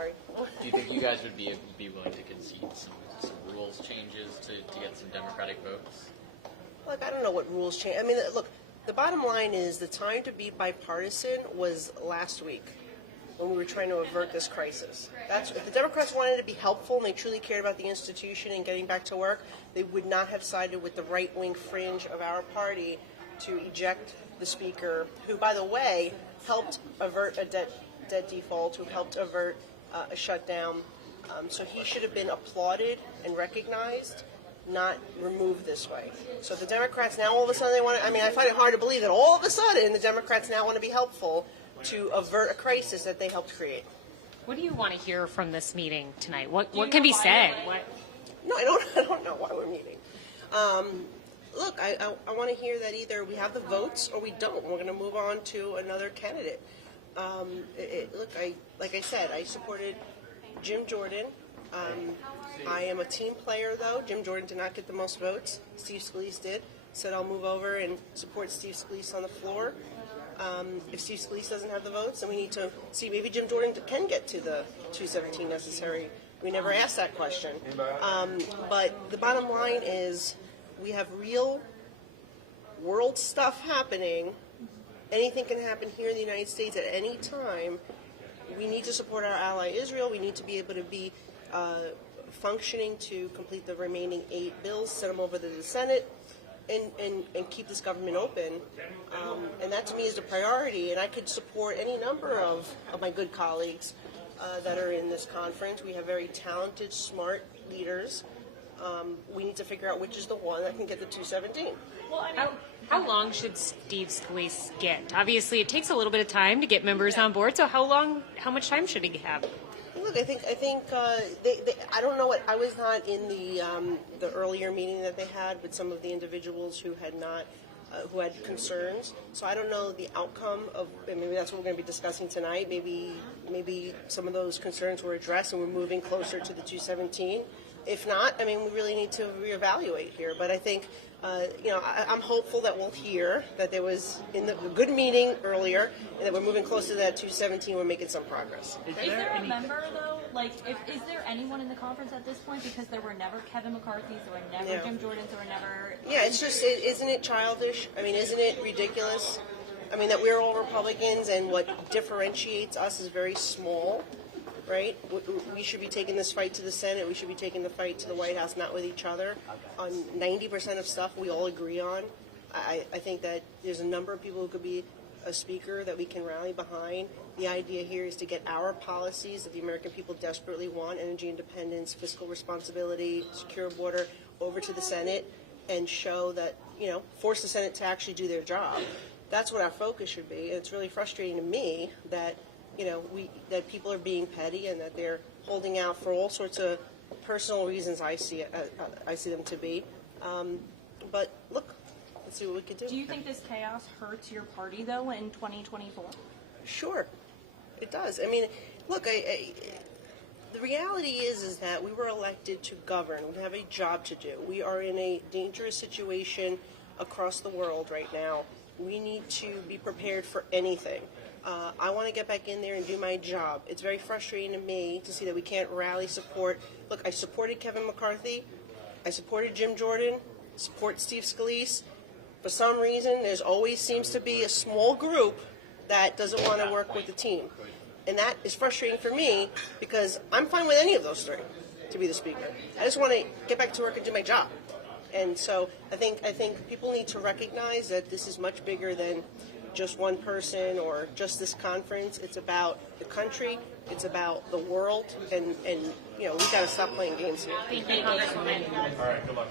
sorry. Do you think you guys would be willing to concede some rules changes to get some Democratic votes? Look, I don't know what rules change. I mean, look, the bottom line is the time to be bipartisan was last week when we were trying to avert this crisis. If the Democrats wanted to be helpful and they truly cared about the institution and getting back to work, they would not have sided with the right-wing fringe of our party to eject the speaker, who, by the way, helped avert a debt default, who helped avert a shutdown. So he should have been applauded and recognized, not removed this way. So the Democrats now all of a sudden they want to, I mean, I find it hard to believe that all of a sudden the Democrats now want to be helpful to avert a crisis that they helped create. What do you want to hear from this meeting tonight? What can be said? No, I don't know why we're meeting. Look, I want to hear that either we have the votes or we don't. We're going to move on to another candidate. Look, like I said, I supported Jim Jordan. I am a team player, though. Jim Jordan did not get the most votes. Steve Scalise did. Said I'll move over and support Steve Scalise on the floor. If Steve Scalise doesn't have the votes, then we need to see maybe Jim Jordan can get to the 217 necessary. We never asked that question. But the bottom line is we have real world stuff happening. Anything can happen here in the United States at any time. We need to support our ally Israel. We need to be able to be functioning to complete the remaining 8 bills, send them over to the Senate, and keep this government open. And that to me is a priority. And I could support any number of my good colleagues that are in this conference. We have very talented, smart leaders. We need to figure out which is the one that can get the 217. Well, how long should Steve Scalise get? Obviously, it takes a little bit of time to get members on board. So how much time should he have? Look, I think I don't know what, I was not in the earlier meeting that they had with some of the individuals who had not who had concerns. So I don't know the outcome of, and maybe that's what we're going to be discussing tonight. Maybe some of those concerns were addressed and we're moving closer to the 217. If not, I mean, we really need to reevaluate here. But I think, I'm hopeful that we'll hear that there was a good meeting earlier and that we're moving closer to that 217. We're making some progress. Is there a member, though? Like, is there anyone in the conference at this point? Because there were never Kevin McCarthy's, there were never Jim Jordans, there were never... Yeah, it's just, isn't it childish? I mean, isn't it ridiculous? I mean, that we're all Republicans and what differentiates us is very small. Right? We should be taking this fight to the Senate. We should be taking the fight to the White House, not with each other. On 90% of stuff we all agree on. I think that there's a number of people who could be a speaker that we can rally behind. The idea here is to get our policies that the American people desperately want, energy independence, fiscal responsibility, secure border, over to the Senate and show that, force the Senate to actually do their job. That's what our focus should be. And it's really frustrating to me that that people are being petty and that they're holding out for all sorts of personal reasons I see them to be. But look, let's see what we can do. Do you think this chaos hurts your party, though, in 2024? Sure, it does. I mean, look, the reality is that we were elected to govern. We have a job to do. We are in a dangerous situation across the world right now. We need to be prepared for anything. I want to get back in there and do my job. It's very frustrating to me to see that we can't rally support. Look, I supported Kevin McCarthy. I supported Jim Jordan. Support Steve Scalise. For some reason, there's always seems to be a small group that doesn't want to work with the team. And that is frustrating for me because I'm fine with any of those three to be the speaker. I just want to get back to work and do my job. And so I think people need to recognize that this is much bigger than just one person or just this conference. It's about the country. It's about the world. And we got to stop playing games here. Thank you, Congresswoman. All right, good luck.